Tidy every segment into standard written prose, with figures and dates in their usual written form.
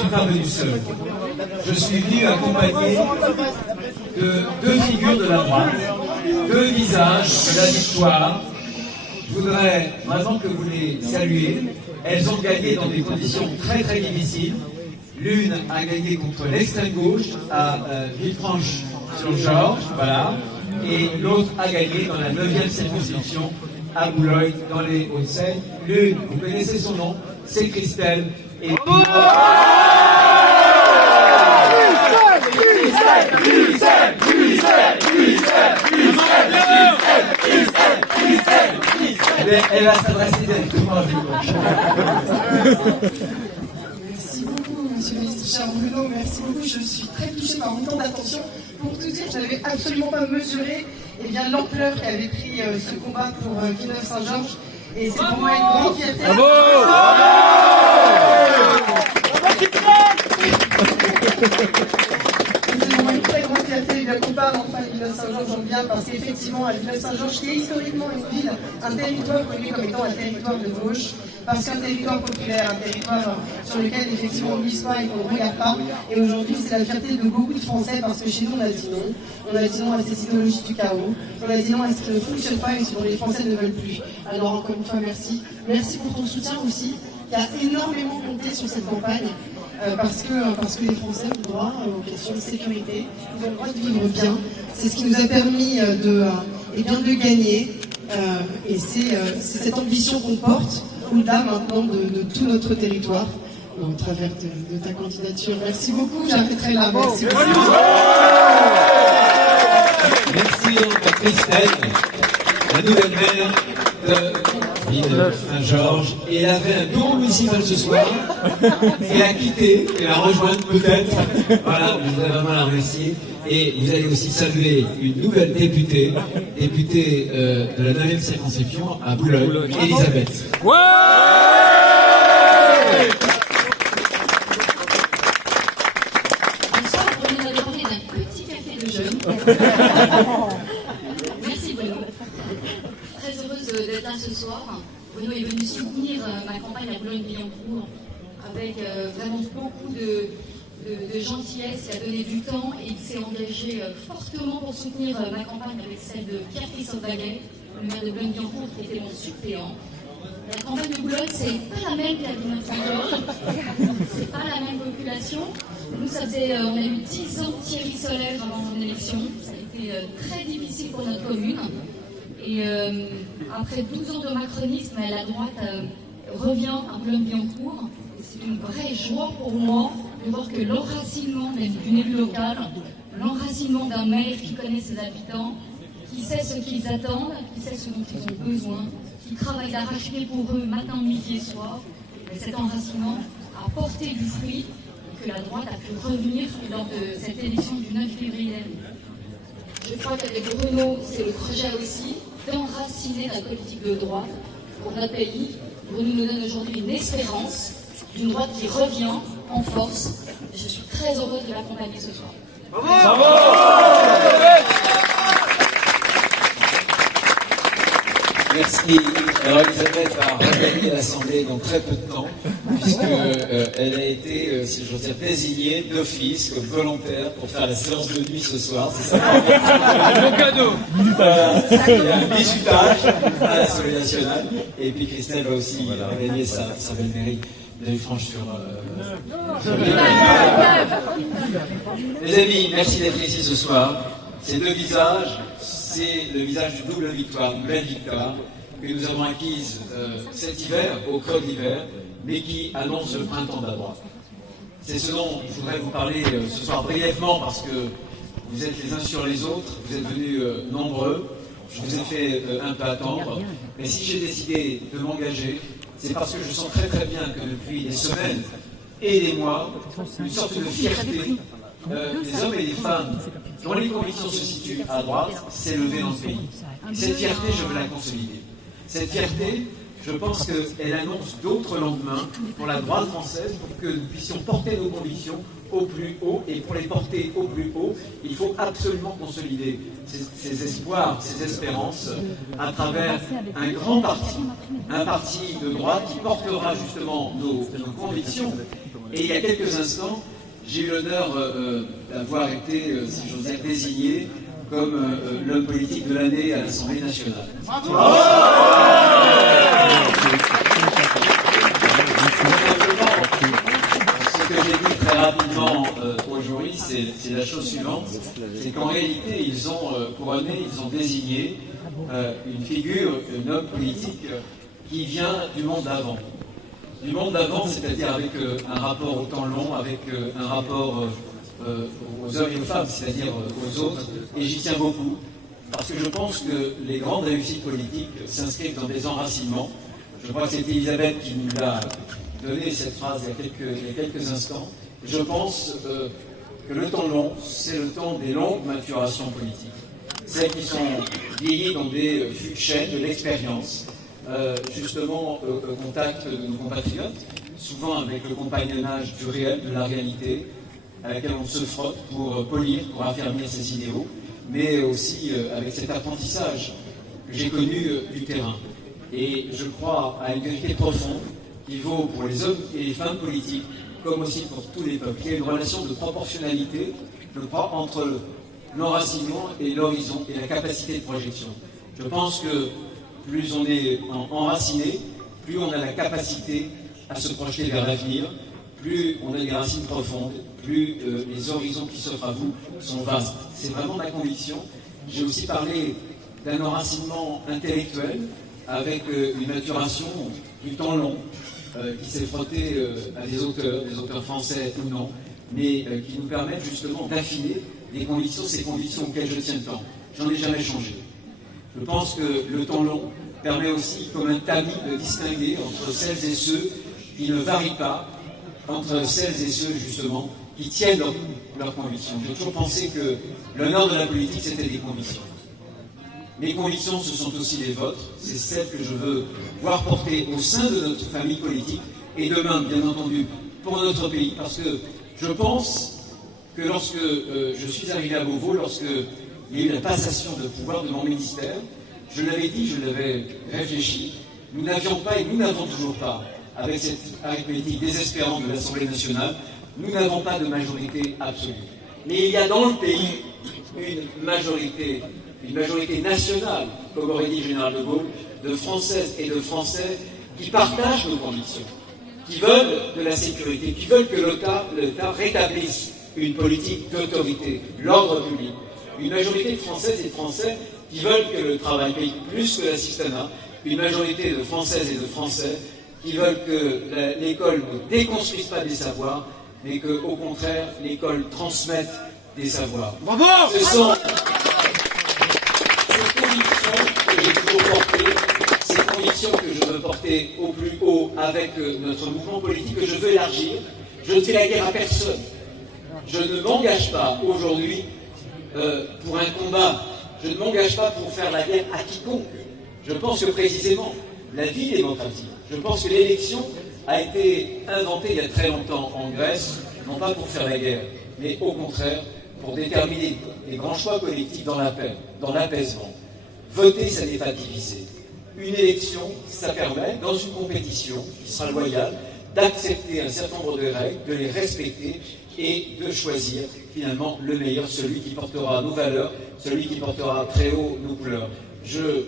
suis pas venu seul. Je suis venu accompagné de deux figures de la droite, deux visages de la victoire. Je voudrais vraiment que vous les saluiez. Elles ont gagné dans des conditions très très difficiles. L'une a gagné contre l'extrême gauche à Villefranche-sur-Georges, voilà, et l'autre a gagné dans la 9e circonscription à Boulogne, dans les Hauts-de-Seine. L'une, vous connaissez son nom, c'est Christelle. Et elle va s'adresser directement à vous. Merci beaucoup, monsieur le ministre, cher Bruno. Merci beaucoup. Je suis très touchée par autant d'attention. Pour tout dire, je n'avais absolument pas mesuré l'ampleur qu'avait pris ce combat pour Villeneuve-Saint-Georges. Et c'est pour moi une grande fierté. Bravo! C'est pour moi une très grande fierté qu'on parle enfin de Villeneuve-Saint-Georges, j'en viens, parce qu'effectivement, à Villeneuve-Saint-Georges, qui est historiquement une ville, un territoire connu comme étant un territoire de gauche, parce qu'un territoire populaire, un territoire sur lequel effectivement on ne glisse pas et qu'on ne regarde pas. Et aujourd'hui, c'est la fierté de beaucoup de Français, parce que chez nous, on a dit non. On a dit non à ces idéologies du chaos. On a dit non à ce qui ne fonctionne pas et ce dont les Français ne veulent plus. Alors encore une fois, merci. Merci pour ton soutien aussi, qui a énormément compté sur cette campagne. Parce que les Français ont droit aux questions de sécurité, ils ont le droit de vivre bien. C'est ce qui nous a permis de gagner. Et c'est cette ambition qu'on porte au-delà maintenant de tout notre territoire, au travers de ta candidature. Merci beaucoup, j'arrêterai là. Merci beaucoup. Merci donc à Christelle, la nouvelle maire de Villeneuve-Saint-Georges. Et elle a fait un tour municipal ce soir. Elle a quitté, elle a rejoint peut-être. Voilà, je voudrais vraiment la remercier. Et vous allez aussi saluer une nouvelle députée de la 9e circonscription à Boulogne, Elisabeth. Ouais! Bonsoir, Bruno nous a demandé d'un petit café de jeunes. Merci Bruno. Très heureuse d'être là ce soir. Bruno est venu soutenir ma campagne à Boulogne-Billancourt avec vraiment beaucoup de gentillesse, il a donné du temps et il s'est engagé fortement pour soutenir ma campagne avec celle de Pierre-Christophe Baguet, le maire de Boulogne-Billancourt qui était mon suppléant. La campagne de Boulogne, c'est pas la même qu'à Villeneuve-Saint-Georges, c'est pas la même population. Nous, on a eu 10 ans de Thierry Solaire avant son élection, ça a été très difficile pour notre commune. Et après 12 ans de macronisme, la droite revient à Boulogne-Billancourt. C'est une vraie joie pour moi de voir que l'enracinement d'une élue locale, l'enracinement d'un maire qui connaît ses habitants, qui sait ce qu'ils attendent, qui sait ce dont ils ont besoin, qui travaille d'arrache-pied pour eux matin, midi et soir, et cet enracinement a porté du fruit que la droite a pu revenir lors de cette élection du 9 février dernier. Je crois qu'avec Bruno, c'est le projet aussi d'enraciner la politique de droite pour notre pays. Bruno nous donne aujourd'hui une espérance d'une droite qui revient en force. Je suis très heureuse de l'accompagner ce soir. Bravo! Merci. Alors Elisabeth a regagné l'Assemblée dans très peu de temps, puisqu'elle a été, si j'ose dire, désignée d'office comme volontaire pour faire la séance de nuit ce soir. C'est ça. Bon cadeau. Il y a un bisutage à l'Assemblée nationale. Et puis Christelle va aussi gagner sa belle mairie de Villefranche-sur-Georges. Les amis, merci d'être ici ce soir. Ces deux visages, c'est le visage d'une double victoire, une belle victoire que nous avons acquise cet hiver, au creux de l'hiver, mais qui annonce le printemps de la droite. C'est ce dont je voudrais vous parler ce soir brièvement, parce que vous êtes les uns sur les autres, vous êtes venus nombreux, je vous ai fait un peu attendre, mais si j'ai décidé de m'engager, c'est parce que je sens très très bien que depuis des semaines et des mois, une sorte de fierté des hommes et des femmes dont les convictions se situent à droite s'est levée dans le pays. Cette fierté, je veux la consolider. Cette fierté, je pense qu'elle annonce d'autres lendemains pour la droite française, pour que nous puissions porter nos convictions au plus haut. Et pour les porter au plus haut, il faut absolument consolider ces espoirs, ces espérances, à travers un grand parti, un parti de droite qui portera justement nos convictions, Et il y a quelques instants, j'ai eu l'honneur d'avoir été, si j'ose dire, désigné comme l'homme politique de l'année à l'Assemblée nationale. Bravo. Ce que j'ai dit très rapidement aujourd'hui, c'est la chose suivante, c'est qu'en réalité, ils ont couronné, ils ont désigné une figure, un homme politique qui vient du monde d'avant. Du monde d'avant, c'est-à-dire avec un rapport au temps long, avec un rapport aux hommes et aux femmes, c'est-à-dire aux autres, et j'y tiens beaucoup, parce que je pense que les grandes réussites politiques s'inscrivent dans des enracinements. Je crois que c'était Elisabeth qui nous l'a donné cette phrase il y a quelques instants. Je pense que le temps long, c'est le temps des longues maturations politiques, celles qui sont vieillies dans des fûts de chêne de l'expérience, justement au contact de nos compatriotes, souvent avec le compagnonnage du réel, de la réalité, à laquelle on se frotte pour polir, pour affermir ses idéaux, mais aussi avec cet apprentissage que j'ai connu du terrain. Et je crois à une vérité profonde qui vaut pour les hommes et les femmes politiques, comme aussi pour tous les peuples. Il y a une relation de proportionnalité, je crois, entre l'enracinement et l'horizon et la capacité de projection. Je pense que plus on est enraciné, plus on a la capacité à se projeter vers l'avenir, plus on a des racines profondes, plus les horizons qui s'offrent à vous sont vastes. C'est vraiment ma conviction. J'ai aussi parlé d'un enracinement intellectuel avec une maturation du temps long qui s'est frotté à des auteurs français ou non, mais qui nous permettent justement d'affiner des convictions, ces convictions auxquelles je tiens tant. J'en ai jamais changé. Je pense que le temps long permet aussi, comme un tamis, de distinguer entre celles et ceux qui ne varient pas, entre celles et ceux, justement, qui tiennent leurs convictions. J'ai toujours pensé que l'honneur de la politique, c'était des convictions. Mes convictions, ce sont aussi les vôtres. C'est celles que je veux voir porter au sein de notre famille politique et demain, bien entendu, pour notre pays. Parce que je pense que lorsque je suis arrivé à Beauvau, lorsque il y a eu la passation de pouvoir de mon ministère, je l'avais dit, je l'avais réfléchi, nous n'avions pas et nous n'avons toujours pas, avec cette arithmétique désespérante de l'Assemblée nationale, nous n'avons pas de majorité absolue. Mais il y a dans le pays une majorité nationale, comme aurait dit le général de Gaulle, de Françaises et de Français qui partagent nos convictions, qui veulent de la sécurité, qui veulent que l'État rétablisse une politique d'autorité, l'ordre public. Une majorité de Françaises et de Français qui veulent que le travail paye plus que l'assistanat, une majorité de Françaises et de Français qui veulent que l'école ne déconstruise pas des savoirs, mais qu'au contraire, l'école transmette des savoirs. Bravo! Ce sont ces convictions que j'ai toujours portées, ces convictions que je veux porter au plus haut avec notre mouvement politique, que je veux élargir. Je ne fais la guerre à personne. Je ne m'engage pas aujourd'hui pour un combat. Je ne m'engage pas pour faire la guerre à quiconque. Je pense que précisément, la vie démocratique, je pense que l'élection a été inventée il y a très longtemps en Grèce, non pas pour faire la guerre, mais au contraire pour déterminer des grands choix collectifs dans la paix, dans l'apaisement. Voter, ça n'est pas diviser. Une élection, ça permet, dans une compétition qui sera loyale, d'accepter un certain nombre de règles, de les respecter et de choisir finalement le meilleur, celui qui portera nos valeurs, celui qui portera très haut nos couleurs. Je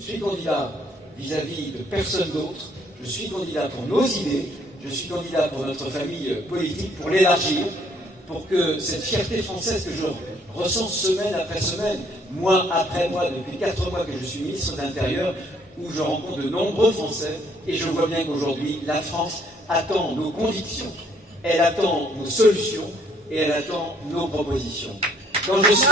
suis candidat vis-à-vis de personne d'autre, je suis candidat pour nos idées, je suis candidat pour notre famille politique, pour l'élargir, pour que cette fierté française que je ressens semaine après semaine, mois après mois, depuis 4 mois que je suis ministre de l'Intérieur, où je rencontre de nombreux Français, et je vois bien qu'aujourd'hui, la France attend nos convictions, elle attend nos solutions, et elle attend nos propositions. Quand je suis...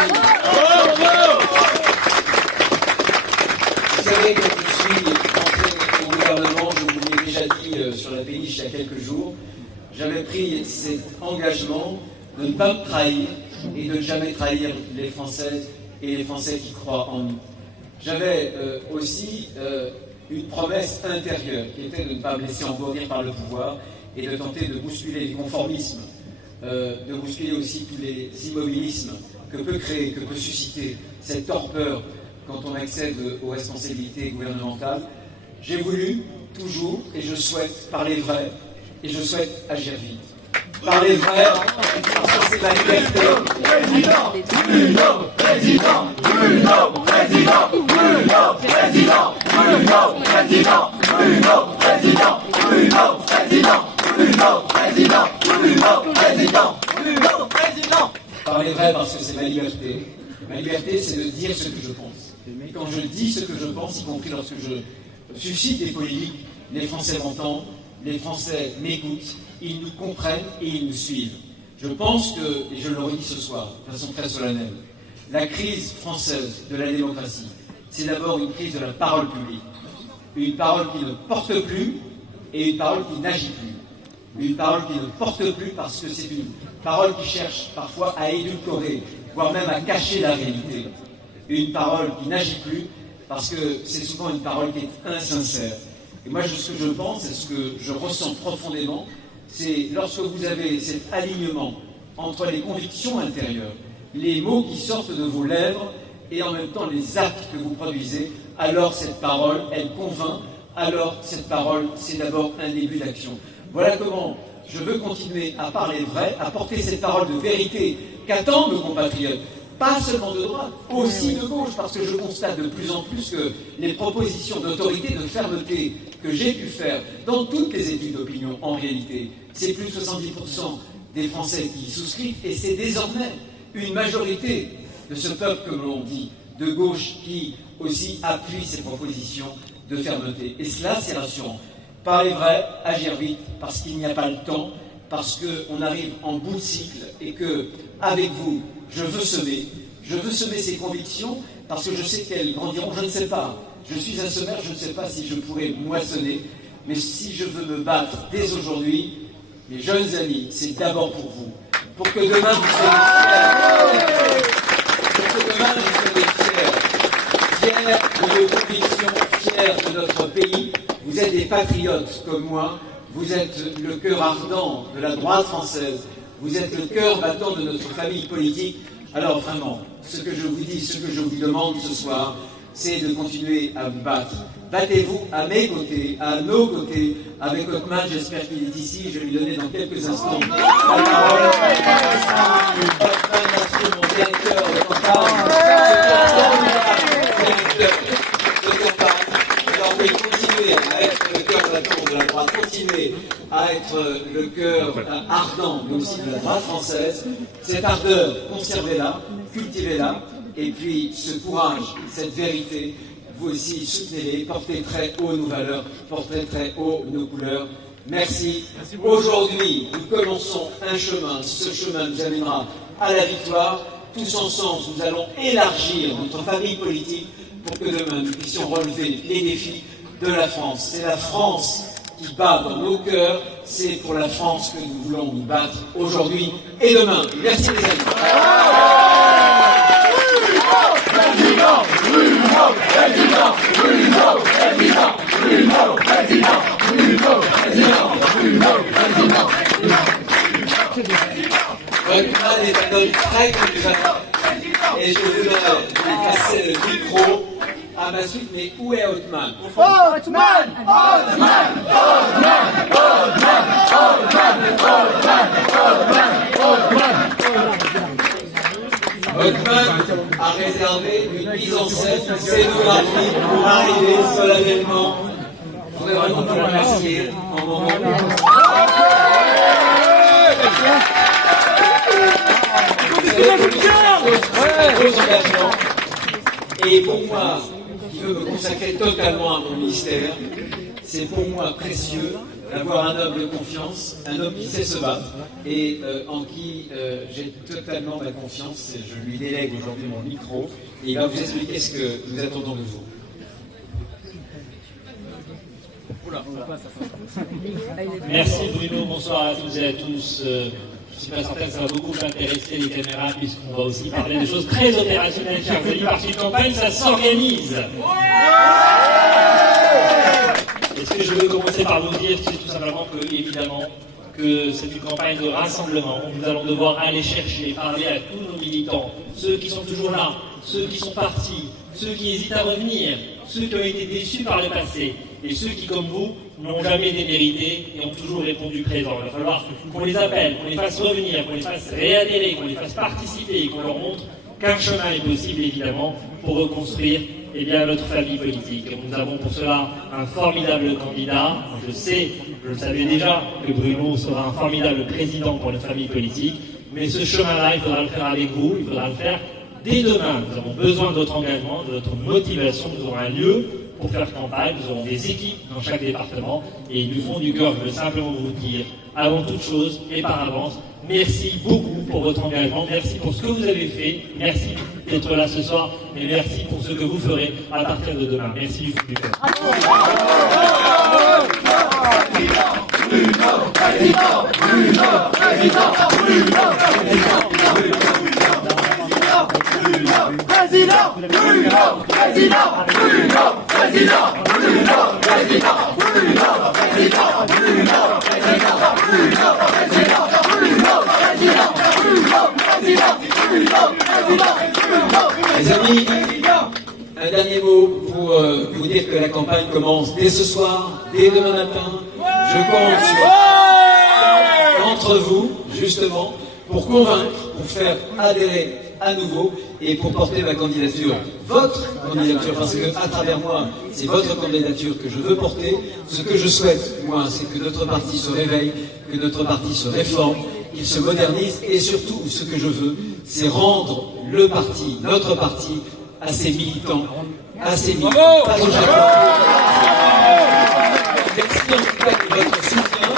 Vous savez, quand je suis entré au gouvernement, je vous l'ai déjà dit sur la péniche il y a quelques jours, j'avais pris cet engagement de ne pas me trahir et de ne jamais trahir les Françaises et les Français qui croient en nous. J'avais aussi une promesse intérieure qui était de ne pas me laisser engourdir par le pouvoir et de tenter de bousculer les conformismes, de bousculer aussi tous les immobilismes que peut créer, que peut susciter cette torpeur quand on accède aux responsabilités gouvernementales. J'ai voulu toujours, et je souhaite, parler vrai, et je souhaite agir vite. Parler vrai, parce que c'est la liberté. Président, Bruno, président, Bruno, président, Bruno, président, Bruno, président, Bruno, président, Bruno, président, Bruno, président, Bruno, président, Bruno, président. Parler vrai parce que c'est ma liberté. Ma liberté, c'est de dire ce que je pense. Et quand je dis ce que je pense, y compris lorsque je suscite des polémiques, les Français m'entendent, les Français m'écoutent, ils nous comprennent et ils nous suivent. Je pense que, et je le redis ce soir, de façon très solennelle, la crise française de la démocratie, c'est d'abord une crise de la parole publique. Une parole qui ne porte plus et une parole qui n'agit plus. Une parole qui ne porte plus parce que c'est une parole qui cherche parfois à édulcorer, voire même à cacher la réalité. Une parole qui n'agit plus parce que c'est souvent une parole qui est insincère. Et moi, ce que je pense, et ce que je ressens profondément, c'est lorsque vous avez cet alignement entre les convictions intérieures, les mots qui sortent de vos lèvres et en même temps les actes que vous produisez, alors cette parole, elle convainc, alors cette parole, c'est d'abord un début d'action. Voilà comment je veux continuer à parler vrai, à porter cette parole de vérité qu'attendent nos compatriotes, pas seulement de droite, aussi de gauche, parce que je constate de plus en plus que les propositions d'autorité, de fermeté que j'ai pu faire dans toutes les études d'opinion, en réalité, c'est plus de 70% des Français qui y souscrivent, et c'est désormais une majorité de ce peuple, comme l'on dit, de gauche, qui aussi appuie ces propositions de fermeté. Et cela, c'est rassurant. Parler vrai, agir vite, parce qu'il n'y a pas le temps, parce qu'on arrive en bout de cycle, et que, avec vous, je veux semer ces convictions, parce que je sais qu'elles grandiront, je ne sais pas. Je suis un semeur, je ne sais pas si je pourrais moissonner, mais si je veux me battre dès aujourd'hui, mes jeunes amis, c'est d'abord pour vous. Pour que demain vous soyez fiers. Pour que demain vous soyez fiers. Fiers de nos convictions, fiers de notre pays. Vous êtes des patriotes comme moi. Vous êtes le cœur ardent de la droite française. Vous êtes le cœur battant de notre famille politique. Alors vraiment, ce que je vous dis, ce que je vous demande ce soir, c'est de continuer à vous battre. Battez-vous à mes côtés, à nos côtés, avec Othman, j'espère qu'il est ici, je vais lui donner dans quelques instants la parole. Othman Nassour, mon directeur de campagne, alors oui, continuez à être le cœur battant de la droite, continuez à être le cœur ardent, mais aussi de la droite française. Cette ardeur, conservez-la, cultivez-la, et puis ce courage, cette vérité, vous aussi soutenez-les, portez très haut nos valeurs, portez très haut nos couleurs. Merci. Aujourd'hui, nous commençons un chemin. Ce chemin nous amènera à la victoire. Tous ensemble, nous allons élargir notre famille politique pour que demain nous puissions relever les défis de la France. C'est la France qui bat dans nos cœurs. C'est pour la France que nous voulons nous battre aujourd'hui et demain. Merci les amis. Président, Bruno, président, Bruno, président, Bruno, président, Bruno, président, Bruno, président. Othman est un homme très cultivateur. Et je voudrais lui passer le micro à ma suite, mais où est Othman? Othman, Othman, Othman, Othman, Othman, Othman a réservé une mise en scène scénographique pour arriver solennellement. Je voudrais vraiment vous remercier en mon nom. Et pour moi, qui veux me consacrer totalement à mon ministère, c'est pour moi précieux d'avoir un homme de confiance, un homme qui sait se battre et en qui j'ai totalement ma confiance. Et je lui délègue aujourd'hui mon micro et il va vous expliquer ce que nous attendons de vous. Merci Bruno, bonsoir à toutes et à tous. Je ne suis pas certain que ça va beaucoup intéresser les caméras puisqu'on va aussi parler de choses très opérationnelles, chers amis, parce qu'une campagne, ça s'organise. Et ce que je veux commencer par vous dire, c'est tout simplement que, évidemment, que c'est une campagne de rassemblement. Nous allons devoir aller chercher, parler à tous nos militants, ceux qui sont toujours là, ceux qui sont partis, ceux qui hésitent à revenir, ceux qui ont été déçus par le passé, et ceux qui, comme vous, n'ont jamais démérité et ont toujours répondu présent. Il va falloir qu'on les appelle, qu'on les fasse revenir, qu'on les fasse réadhérer, qu'on les fasse participer et qu'on leur montre qu'un chemin est possible, évidemment, pour reconstruire notre famille politique. Et nous avons pour cela un formidable candidat. Je le savais déjà, que Bruno sera un formidable président pour notre famille politique. Mais ce chemin-là, il faudra le faire avec vous, il faudra le faire dès demain. Nous avons besoin de votre engagement, de votre motivation. Nous aurons un lieu pour faire campagne, nous aurons des équipes dans chaque département. Et du fond du cœur, je veux simplement vous dire, avant toute chose et par avance, merci beaucoup pour votre engagement, merci pour ce que vous avez fait, merci d'être là ce soir, et merci pour ce que vous ferez à partir de demain. Merci du fond du cœur. Les amis, un dernier mot pour vous dire que la campagne commence dès ce soir, dès demain matin. Je compte sur entre vous, justement, pour convaincre, pour faire adhérer à nouveau et pour porter ma candidature, votre candidature, parce que à travers moi, c'est votre candidature que je veux porter. Ce que je souhaite, moi, c'est que notre parti se réveille, que notre parti se réforme, qu'il se modernise, et surtout, ce que je veux, c'est rendre le parti, notre parti, à ses militants, pas au Japon. Merci en tout cas de votre soutien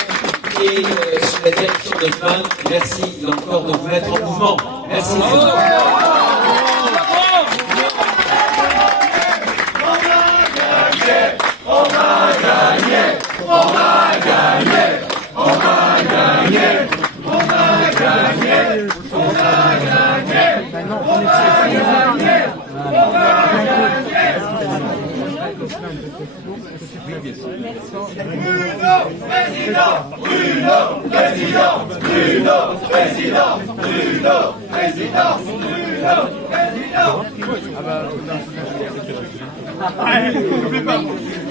et sous la direction de Fman, merci encore de vous mettre en mouvement. Merci.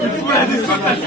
Il faut la discothèque.